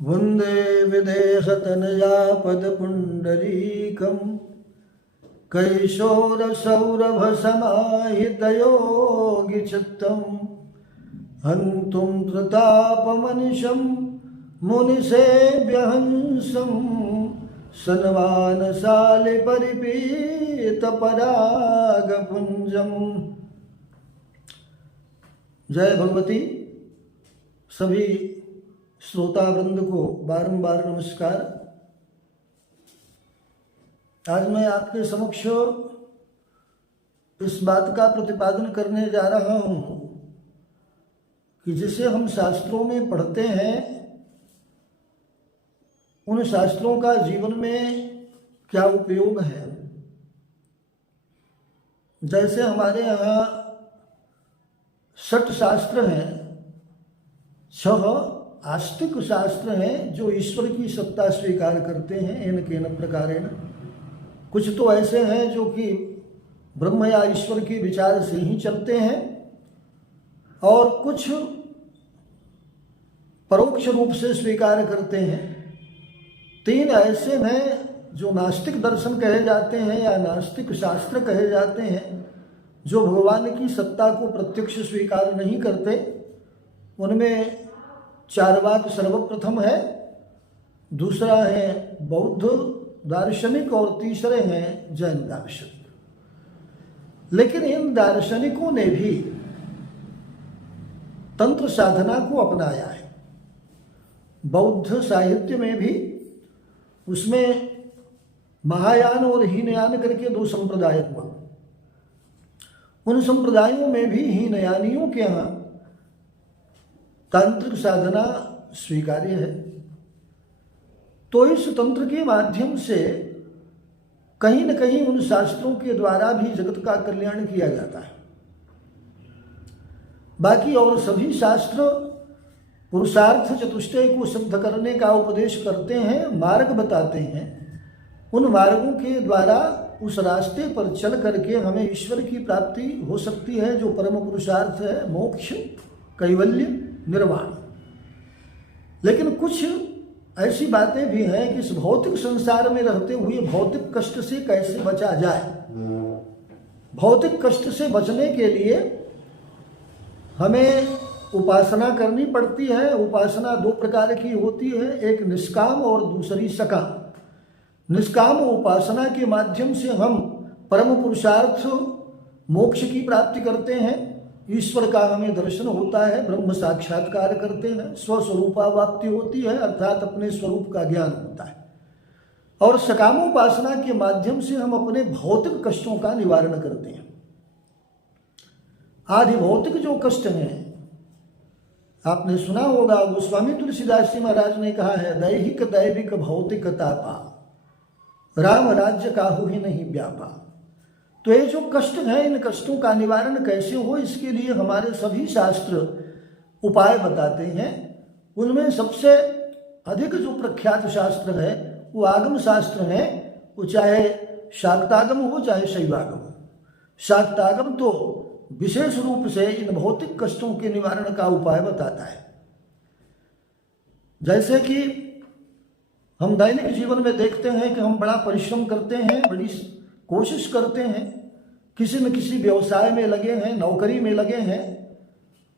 वन्दे विदेहतनयापदपुण्डरीकं कैशोरसौरभसमाहितयोगिचित्तं हन्तुं प्रतापमनिशं मुनिसेव्यहंसं सन्मानशालिपरिपीतपरागपुञ्जम्। जय भगवती। सभी श्रोता वृंद को बारंबार नमस्कार। आज मैं आपके समक्ष इस बात का प्रतिपादन करने जा रहा हूं कि जिसे हम शास्त्रों में पढ़ते हैं उन शास्त्रों का जीवन में क्या उपयोग है। जैसे हमारे यहाँ 6 शास्त्र हैं, 6 आस्तिक शास्त्र हैं जो ईश्वर की सत्ता स्वीकार करते हैं एन केन प्रकारेण। कुछ तो ऐसे हैं जो कि ब्रह्म या ईश्वर के विचार से ही चलते हैं और कुछ परोक्ष रूप से स्वीकार करते हैं। 3 ऐसे हैं जो नास्तिक दर्शन कहे जाते हैं या नास्तिक शास्त्र कहे जाते हैं, जो भगवान की सत्ता को प्रत्यक्ष स्वीकार नहीं करते। उनमें चार्वाक सर्वप्रथम है, दूसरा है बौद्ध दार्शनिक और तीसरे हैं जैन दार्शनिक। लेकिन इन दार्शनिकों ने भी तंत्र साधना को अपनाया है। बौद्ध साहित्य में भी उसमें महायान और हीनयान करके 2 संप्रदाय हुआ। उन संप्रदायों में भी हीनयानियों के यहाँ तांत्रिक साधना स्वीकार्य है। तो इस तंत्र के माध्यम से कहीं न कहीं उन शास्त्रों के द्वारा भी जगत का कल्याण किया जाता है। बाकी और सभी शास्त्र पुरुषार्थ चतुष्टय को सिद्ध करने का उपदेश करते हैं, मार्ग बताते हैं। उन मार्गों के द्वारा उस रास्ते पर चल करके हमें ईश्वर की प्राप्ति हो सकती है, जो परम पुरुषार्थ है, मोक्ष, कैवल्य, निर्वाण। लेकिन कुछ ऐसी बातें भी हैं कि इस भौतिक संसार में रहते हुए भौतिक कष्ट से कैसे बचा जाए। भौतिक कष्ट से बचने के लिए हमें उपासना करनी पड़ती है। उपासना 2 प्रकार की होती है, एक निष्काम और दूसरी सकाम। निष्काम उपासना के माध्यम से हम परम पुरुषार्थ मोक्ष की प्राप्ति करते हैं, ईश्वर का हमें दर्शन होता है, ब्रह्म साक्षात्कार करते हैं, स्वस्वरूपावाप्ति होती है, अर्थात अपने स्वरूप का ज्ञान होता है। और सकामोपासना के माध्यम से हम अपने भौतिक कष्टों का निवारण करते हैं। आदि भौतिक जो कष्ट हैं, आपने सुना होगा, गोस्वामी तुलसीदास जी महाराज ने कहा है, दैहिक दैविक भौतिक तापा, राम राज्य काहू ही नहीं व्यापा। तो ये जो कष्ट हैं, इन कष्टों का निवारण कैसे हो, इसके लिए हमारे सभी शास्त्र उपाय बताते हैं। उनमें सबसे अधिक जो प्रख्यात शास्त्र है वो आगम शास्त्र है। वो चाहे शाक्तागम हो चाहे शैवागम हो। शाक्तागम तो विशेष रूप से इन भौतिक कष्टों के निवारण का उपाय बताता है। जैसे कि हम दैनिक जीवन में देखते हैं कि हम बड़ा परिश्रम करते हैं, बड़ी कोशिश करते हैं, किसी न किसी व्यवसाय में लगे हैं, नौकरी में लगे हैं,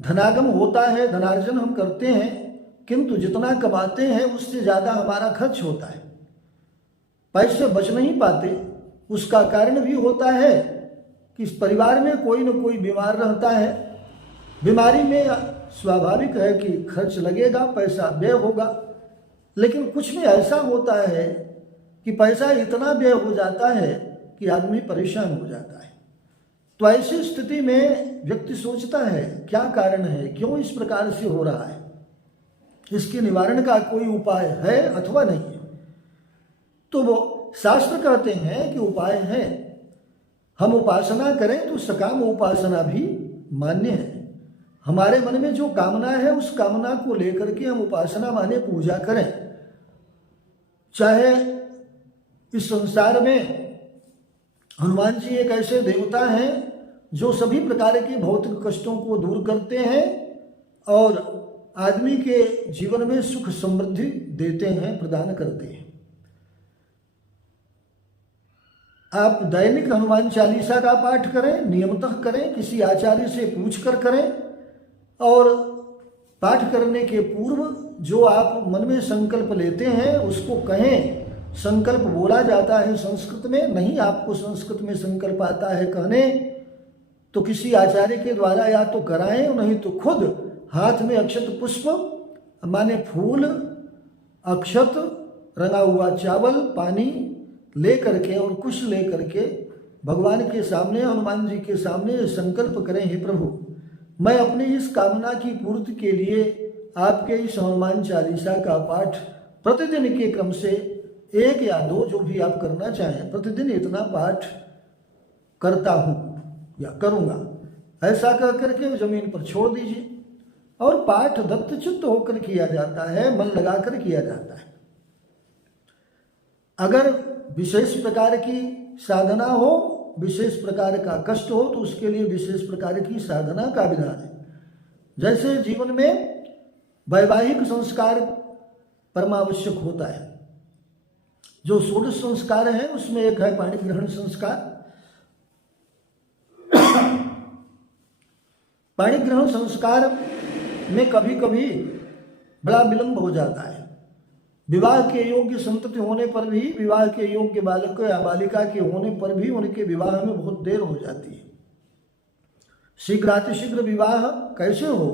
धनागम होता है, धनार्जन हम करते हैं, किंतु जितना कमाते हैं उससे ज़्यादा हमारा खर्च होता है, पैसे बच नहीं पाते। उसका कारण भी होता है कि इस परिवार में कोई न कोई बीमार रहता है। बीमारी में स्वाभाविक है कि खर्च लगेगा, पैसा व्यय होगा। लेकिन कुछ में ऐसा होता है कि पैसा इतना व्यय हो जाता है कि आदमी परेशान हो जाता है। तो ऐसी स्थिति में व्यक्ति सोचता है क्या कारण है, क्यों इस प्रकार से हो रहा है, इसके निवारण का कोई उपाय है अथवा नहीं है। तो वो शास्त्र कहते हैं कि उपाय है। हम उपासना करें तो सकाम उपासना भी मान्य है। हमारे मन में जो कामना है उस कामना को लेकर के हम उपासना माने पूजा करें। चाहे इस संसार में हनुमान जी एक ऐसे देवता हैं जो सभी प्रकार के भौतिक कष्टों को दूर करते हैं और आदमी के जीवन में सुख समृद्धि देते हैं, प्रदान करते हैं। आप दैनिक हनुमान चालीसा का पाठ करें, नियमतः करें, किसी आचार्य से पूछ कर करें, और पाठ करने के पूर्व जो आप मन में संकल्प लेते हैं उसको कहें। संकल्प बोला जाता है संस्कृत में, नहीं आपको संस्कृत में संकल्प आता है कहने तो किसी आचार्य के द्वारा या तो कराएं, नहीं तो खुद हाथ में अक्षत पुष्प माने फूल, अक्षत, रंगा हुआ चावल, पानी ले करके और कुश ले करके भगवान के सामने, हनुमान जी के सामने संकल्प करें, हे प्रभु मैं अपनी इस कामना की पूर्ति के लिए आपके इस हनुमान चालीसा का पाठ प्रतिदिन के क्रम से 1 या 2 जो भी आप करना चाहें, प्रतिदिन इतना पाठ करता हूँ या करूँगा, ऐसा कह करके जमीन पर छोड़ दीजिए। और पाठ दत्तचित्त होकर किया जाता है, मन लगाकर किया जाता है। अगर विशेष प्रकार की साधना हो, विशेष प्रकार का कष्ट हो, तो उसके लिए विशेष प्रकार की साधना का विधान है। जैसे जीवन में वैवाहिक संस्कार परमावश्यक होता है। जो 16 संस्कार हैं उसमें एक है पाणी ग्रहण संस्कार। पाणी ग्रहण संस्कार में कभी कभी बड़ा विलंब हो जाता है। विवाह के योग्य संतति होने पर भी, विवाह के योग्य बालक या बालिका के होने पर भी उनके विवाह में बहुत देर हो जाती है। शीघ्रातिशीघ्र विवाह कैसे हो,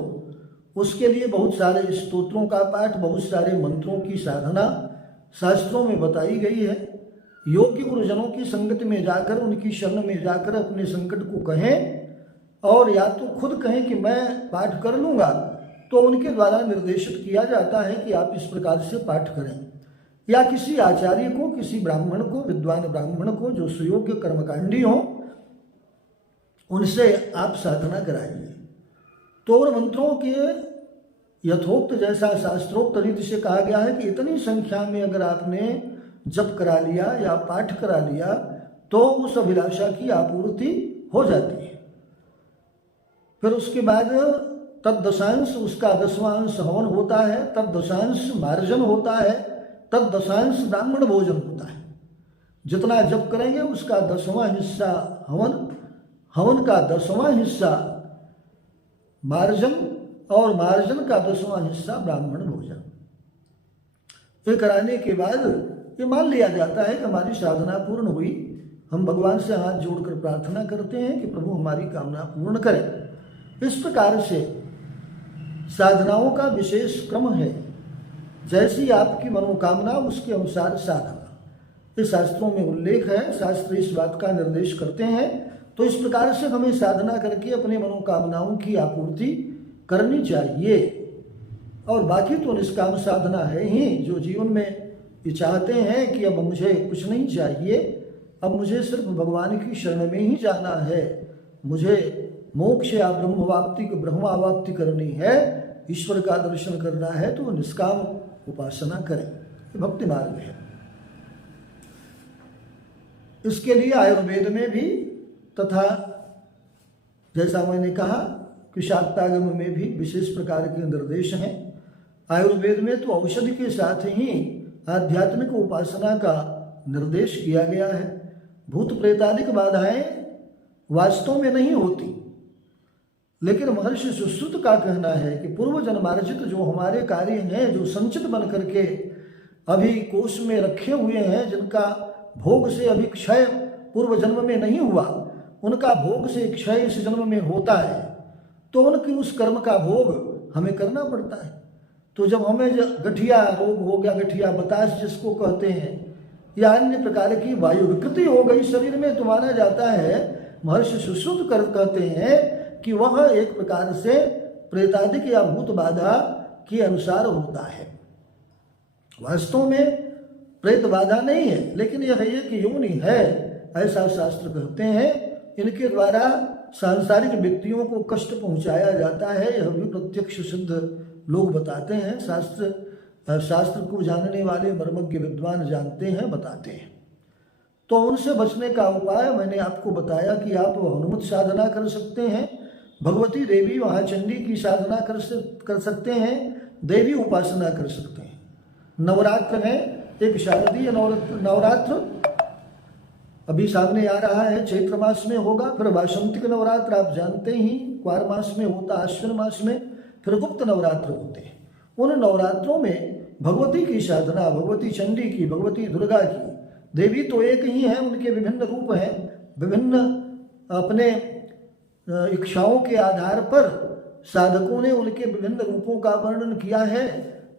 उसके लिए बहुत सारे स्तोत्रों का पाठ, बहुत सारे मंत्रों की साधना शास्त्रों में बताई गई है। योग्य गुरुजनों की संगति में जाकर, उनकी शरण में जाकर अपने संकट को कहें, और या तो खुद कहें कि मैं पाठ कर लूँगा, तो उनके द्वारा निर्देशित किया जाता है कि आप इस प्रकार से पाठ करें, या किसी आचार्य को, किसी ब्राह्मण को, विद्वान ब्राह्मण को जो सुयोग्य कर्मकांडी हो, उनसे आप साधना कराइए। तो और मंत्रों के यथोक्त जैसा शास्त्रोक्त रीति से कहा गया है कि इतनी संख्या में अगर आपने जप करा लिया या पाठ करा लिया तो उस अभिलाषा की आपूर्ति हो जाती है। फिर उसके बाद तद दशांश, उसका 10वां अंश हवन होता है, तद दशांश मार्जन होता है, तद दशांश ब्राह्मण भोजन होता है। जितना जप करेंगे उसका 10वां हिस्सा हवन, हवन का 10वां हिस्सा मार्जन, और मार्जन का 10वां हिस्सा ब्राह्मण भोजन। ये कराने के बाद ये मान लिया जाता है कि हमारी साधना पूर्ण हुई। हम भगवान से हाथ जोड़कर प्रार्थना करते हैं कि प्रभु हमारी कामना पूर्ण करें। इस प्रकार से साधनाओं का विशेष क्रम है, जैसी आपकी मनोकामना उसके अनुसार साधना। इस शास्त्रों में उल्लेख है, शास्त्र इस बात का निर्देश करते हैं। तो इस प्रकार से हमें साधना करके अपने मनोकामनाओं की आपूर्ति करनी चाहिए। और बाकी तो निष्काम साधना है ही, जो जीवन में ये चाहते हैं कि अब मुझे कुछ नहीं चाहिए, अब मुझे सिर्फ भगवान की शरण में ही जाना है, मुझे मोक्ष या ब्रह्मावाप्ति करनी है, ईश्वर का दर्शन करना है, तो निष्काम उपासना करें। ये भक्ति मार्ग है। इसके लिए आयुर्वेद में भी, तथा जैसा मैंने कहा कि शाक्तागम में भी विशेष प्रकार के निर्देश हैं। आयुर्वेद में तो औषधि के साथ ही आध्यात्मिक उपासना का निर्देश किया गया है। भूत प्रेतादिक बाधाएं वास्तव में नहीं होती, लेकिन महर्षि सुश्रुत का कहना है कि पूर्व जन्मार्जित जो हमारे कार्य हैं, जो संचित बन करके अभी कोष में रखे हुए हैं, जिनका भोग से अभी क्षय पूर्व जन्म में नहीं हुआ, उनका भोग से क्षय इस जन्म में होता है, तो उनकी उस कर्म का भोग हमें करना पड़ता है। तो जब हमें गठिया रोग हो गया, गठिया बतास जिसको कहते हैं, या अन्य प्रकार की वायु विकृति हो गई शरीर में, तो माना जाता है, महर्षि सुश्रुत कहते हैं कि वह एक प्रकार से प्रेतादिक या भूत बाधा के अनुसार होता है। वास्तव में प्रेत बाधा नहीं है, लेकिन यह है कि योनि है, ऐसा शास्त्र कहते हैं। इनके द्वारा सांसारिक व्यक्तियों को कष्ट पहुंचाया जाता है, यह भी प्रत्यक्ष सिद्ध लोग बताते हैं। शास्त्र को जानने वाले मर्मज्ञ विद्वान जानते हैं, बताते हैं। तो उनसे बचने का उपाय मैंने आपको बताया कि आप हनुमत साधना कर सकते हैं, भगवती देवी महाचंडी की साधना कर सकते हैं, देवी उपासना कर सकते हैं। नवरात्र में एक शारदीय नवरात्र अभी सामने आ रहा है, चैत्र मास में होगा। फिर वासंतिक नवरात्र आप जानते ही क्वार मास में होता, अश्विन मास में। फिर गुप्त नवरात्र होते हैं। उन नवरात्रों में भगवती की साधना, भगवती चंडी की, भगवती दुर्गा की, देवी तो एक ही हैं, उनके विभिन्न रूप हैं। विभिन्न अपने इच्छाओं के आधार पर साधकों ने उनके विभिन्न रूपों का वर्णन किया है।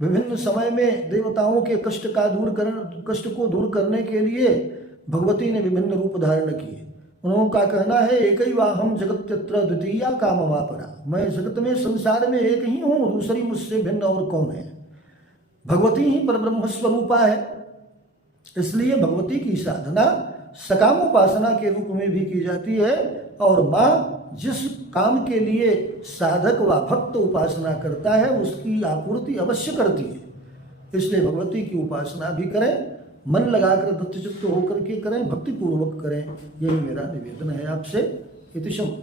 विभिन्न समय में देवताओं के कष्ट को दूर करने के लिए भगवती ने विभिन्न रूप धारण किए। उन्हों का कहना है, एकैवाहं जगत्यत्र द्वितीया काममापरा, मैं जगत में, संसार में एक ही हूँ, दूसरी मुझसे भिन्न और कौन है। भगवती ही परब्रह्म स्वरूपा है। इसलिए भगवती की साधना सकाम उपासना के रूप में भी की जाती है। और माँ जिस काम के लिए साधक व भक्त उपासना करता है उसकी आपूर्ति अवश्य करती है। इसलिए भगवती की उपासना भी करें, मन लगाकर दत्तचित्त होकर के करें, भक्तिपूर्वक करें। यही मेरा निवेदन है आपसे। इति शम।